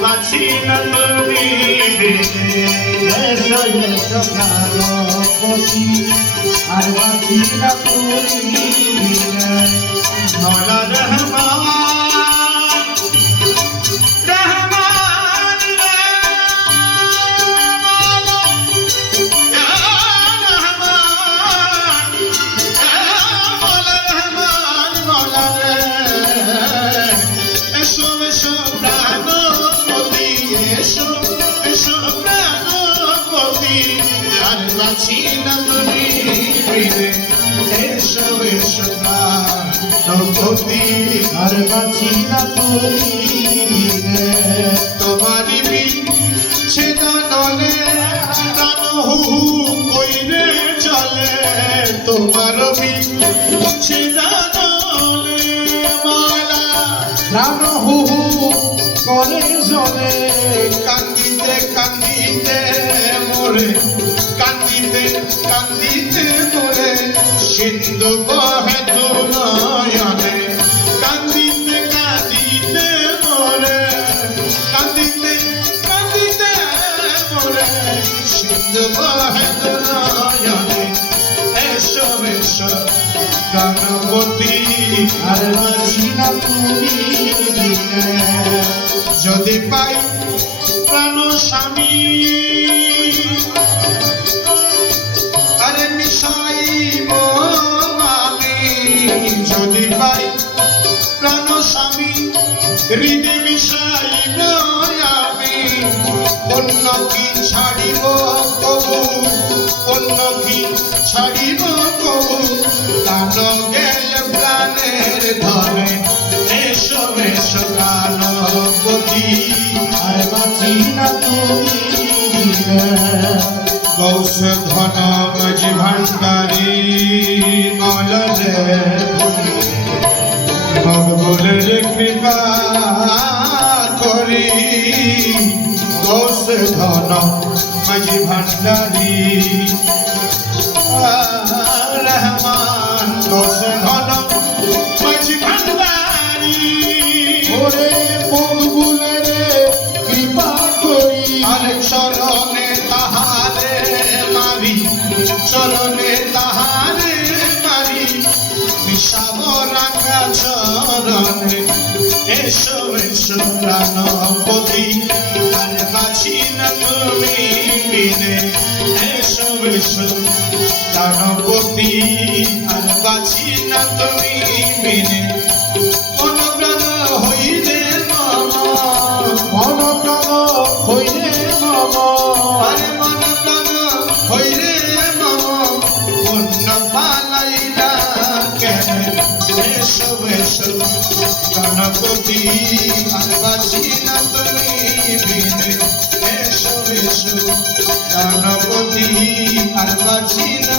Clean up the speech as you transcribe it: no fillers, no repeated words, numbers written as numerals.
বাঁচি না তুমি বিনে। এসো এসো প্রাণপতি আর বাঁচি না তুমি বিনে। মৌলা রহমান রহমান রে রহমান মৌলা রহমান মৌলা রে এসো এসো প্রাণপতি এসো এসো প্রাণপতি আর বাঁচি না তুমি বিনে। এসো এসো প্রাণপতি আর বাঁচি না তুমি বিনে। তোমারি বিচ্ছেদনে প্রাণ হু কইরে চলে। তোমার বিচ্ছেদনে মালা প্রাণ হু করে জলে। কান্দিতে কান্দিতে মোরে কান্দিতে কান্দিতে মোরে সিন্ধু বহে নয়নে। কান্দিতে কান্দিতে মোরে কান্দিতে কান্দিতে মোরে সিন্ধু বহে নয়নে। এসো এসো গণপতি আর বাঁচি না তুমি বিনে। যদি পাই প্রাণ স্বামী আরে মিশাইব আমি। যদি পাই প্রাণ স্বামী হৃদয় মিশাইব আমি। অন্য কি ছাড়িব কবু অন্য কি ছাড়িব কবু প্রাণ গেলে প্রাণের ধরে। এসো এসো প্রাণপতি আর বাঁচি না তুমি বিনে। গৌস ধন মাঝি ভান্ডারী মৌলা রে মকবুলের কৃপা করি। গৌস ধন মাঝি ভান্ডারী রহমান গৌস ধন মাঝি ভান্ডারী। ওরে মকবুলের কৃপা করি। আরে চরণে তাহারে মারি চরণে তাহারে মারি বিষাব রাখা চরণে। এসো এসো প্রাণপতি আর বাঁচি না তুমি বিনে। এসো এসো প্রাণপতি আর বাঁচি না তুমি বিনে। মন প্রাণ হইলে মামা মন প্রাণ হইলে মম। আরে মন প্রাণ হইরে মম অন্য পালাইলা কেন। এসো এসো গণপতি আর বাঁচি না তুমি বিনে। এসো এসো গণপতি আর বাঁচি না